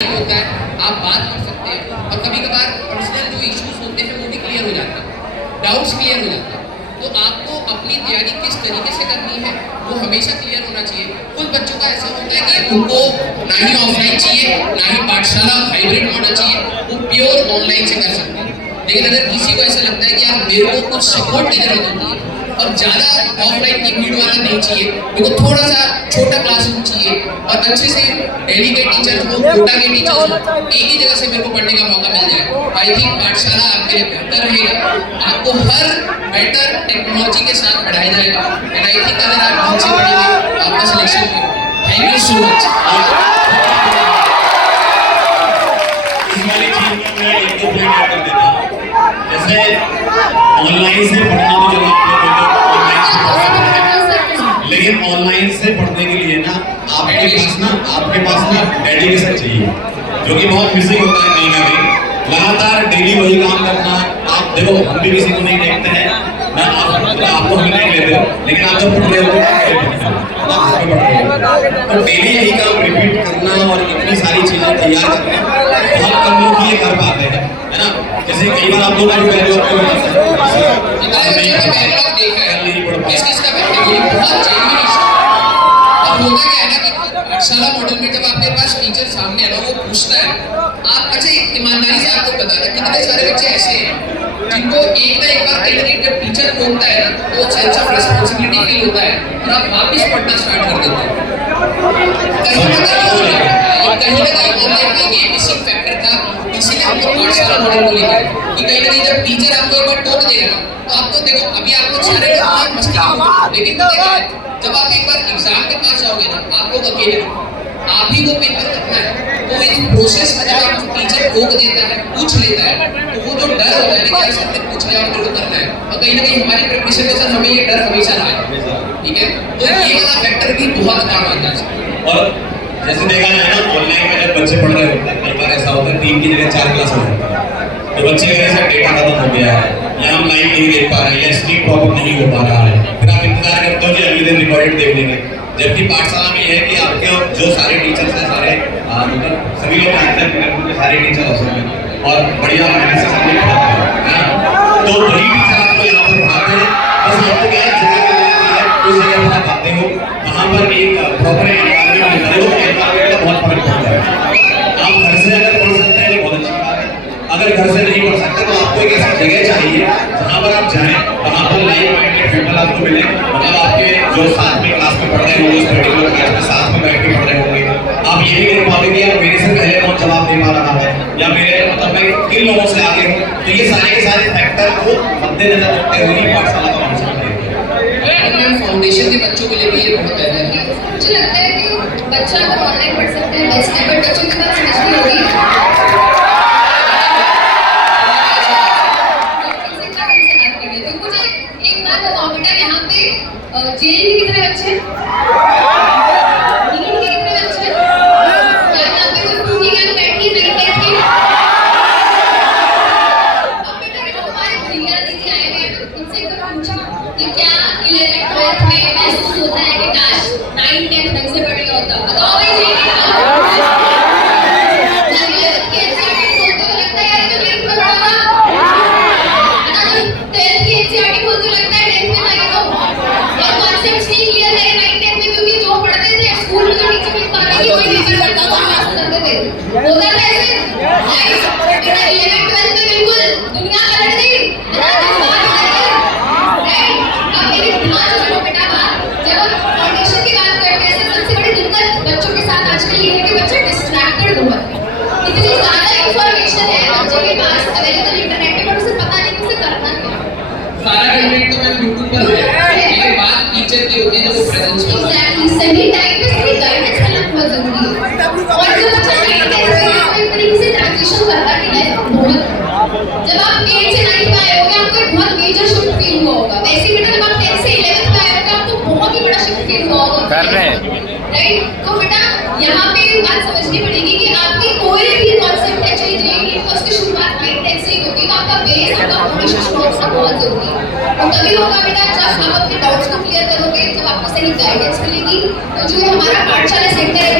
होता है, आप बात कर सकते हैं और कभी कभार पर्सनल जो इश्यूज होते हैं वो भी क्लियर हो जाते हैं, डाउट्स क्लियर हो जाते हैं। तो आपको अपनी तैयारी किस तरीके से करनी है वो हमेशा क्लियर होना चाहिए। कुछ बच्चों का ऐसा होता है कि उनको ना ही ऑफलाइन चाहिए ना ही पाठशाला हाइब्रिड मॉडल चाहिए, वो प्योर ऑनलाइन से कर सकते हैं। लेकिन अगर किसी को ऐसा लगता है कि यार मेरे को कुछ सपोर्ट की जरूरत होती है और ज़्यादा ऑफलाइन की भीड़ वाला नहीं चाहिए, मेरे को थोड़ा सा छोटा क्लासरूम चाहिए और अच्छे से दिल्ली के टीचर्स हो, कोटा के टीचर्स हो, एक ही जगह से मेरे को पढ़ने का मौका मिल जाए, आई थिंक पाठशाला आपके लिए बेहतर रहेगा। आपको हर बेटर टेक्नोलॉजी के साथ पढ़ाया जाएगा एंड आई थिंक अगर आप ढंग से पढ़ेंगे तो आपका सिलेक्शन होगा। Thank you so much. इस वाली चीज में मैं एक दो पॉइंट ऐड कर देता हूँ। जैसे ऑनलाइन से पढ़ना तो चलो लेकिन ऑनलाइन से पढ़ने के लिए ना आपके पास ना डेडिकेशन चाहिए, जो कि बहुत मिसिंग होता है कहीं ना कहीं। लगातार डेली वही काम करना, आप देखो हम भी किसी को नहीं देखते हैं ना, आपको हम नहीं लेते हो, लेकिन आप जब पढ़ रहे हो तो डेली यही काम रिपीट करना और इतनी सारी चीजें तैयार करना बहुत कम लोग ये कर पाते हैं, है ना। जैसे कई बार आप लोग होता क्या है ना कि पाठशाला मॉडल में जब आपके पास टीचर सामने है ना, वो पूछता है आप अच्छा ईमानदारी से आपको बताना कितने सारे बच्चे ऐसे हैं जिनको एक ना एक बार कहीं ना कहीं जब टीचर बोलता है ना तो सेंस ऑफ रिस्पांसिबिलिटी फील होता है और आप वापस पढ़ना स्टार्ट कर देते हैं। कहीं ना कहीं ऑनलाइन में ये मिसिंग फैक्टर था, इसीलिए हमको पाठशाला मॉडल को लेकर कि कहीं ना कहीं जब टीचर आपको एक बार टोक देगा ना तो आपको देखो अभी आप लोग सारे मस्ती करोगे, लेकिन जब आप एक बार एग्जाम के पास जाओगे ना आप लोग अकेले आप ही को पेपर करना है। तो इस प्रोसेस में जब आपको टीचर रोक देता है, पूछ लेता है, तो वो जो डर होता है कि यार सबने पूछ लिया और मेरे को करना है, और कहीं ना कहीं हमारी प्रिपरेशन के साथ हमें ये डर हमेशा रहा है, ठीक है। तो ये वाला फैक्टर भी बहुत काम आता है। और जैसे देखा जाए ना ऑनलाइन में जब बच्चे पढ़ रहे होते हैं कई बार ऐसा होता है 3 की जगह 4 क्लास हो जाती है, तो बच्चे के जैसे डेटा खत्म हो गया है या हम लाइव नहीं देख पा रहे हैं या स्क्रीन प्रॉपर नहीं हो पा रहा है, फिर आप इंतजार करते हो कि अगले दिन रिकॉर्डेड देख लेंगे। जबकि पाठशाला में यह है कि आपके जो सारे टीचर्स हैं सारे मतलब सभी लोग जानते हैं सारे टीचर होते हैं और बढ़िया मेहनत से सब लोग पढ़ाते हैं, तो वही टीचर आपको यहाँ पर पढ़ाते हैं। बस आपको क्या है जगह पे उस जगह पर पाते हो वहाँ पर एक प्रॉपर एनवायरनमेंट मिलता है, वो एनवायरनमेंट का बहुत फर्क पड़ता है। आप घर से अगर पढ़ सकते हैं तो बहुत अच्छी बात है, अगर घर से नहीं पढ़ सकते तो आपको एक ऐसी जगह चाहिए जहाँ पर आप जाएं, वहाँ पर लाइव माइंडेड पीपल आपको मिले, मतलब आपके जो साथ में क्लास में पढ़ रहे होंगे उस पर्टिकुलर क्लास में साथ में बैठ के पढ़ रहे होंगे, आप ये भी देख पाओगे कि यार मेरे से पहले कौन जवाब दे पा रहा है या मेरे मतलब मैं किन लोगों से आगे हूँ। तो ये सारे के सारे फैक्टर को मद्देनजर रखते हुए ही पाठशाला का कॉन्सेप्ट है। फाउंडेशन के बच्चों के लिए भी ये बहुत बेहतर है। मुझे लगता है कि बच्चा अगर ऑनलाइन पढ़ सकता है बेस्ट है, बट बच्चों के पास समझ नहीं होगी जेल के कितने बच्चे नीट के कितने बच्चे क्या यहाँ पे कोई पूरी गैंग बैठी है नहीं बैठी अब बेटा कि हमारे भैया दीदी आए हुए हैं इनसे एक बार पूछा कि क्या 11th 12th में महसूस होता है कि काश 9th 10th ढंग से पढ़ लिया होता। बताओ भाई जी टीचर की होती है जो प्रेजेंस में एग्जैक्टली सही टाइम पे सही गाइडेंस करना बहुत जरूरी है। और जो बच्चा 9th 10th में एक तरीके से ट्रांजिशन करता है लाइफ बहुत, जब आप 8 से 9th में आए होगे आपको एक बहुत मेजर शिफ्ट फील हुआ होगा, वैसे ही बेटा जब आप 10th से 11th में आए होगे आपको बहुत ही बड़ा शिफ्ट फील हुआ होगा कर रहे हैं राइट। तो बेटा यहाँ पे बात समझनी पड़ेगी कि आपकी कोई भी कॉन्सेप्ट है चाहिए जेईई तो उसकी शुरुआत 9th 10th से ही होती है, तो आपका बेस आपका फाउंडेशन स्ट्रॉन्ग होना बहुत जरूरी है। तो तभी होगा बेटा जब आप अपने डाउट्स को क्लियर करोगे तो आपको सही गाइडेंस मिलेगी। तो जो हमारा पाठशाला सेंटर है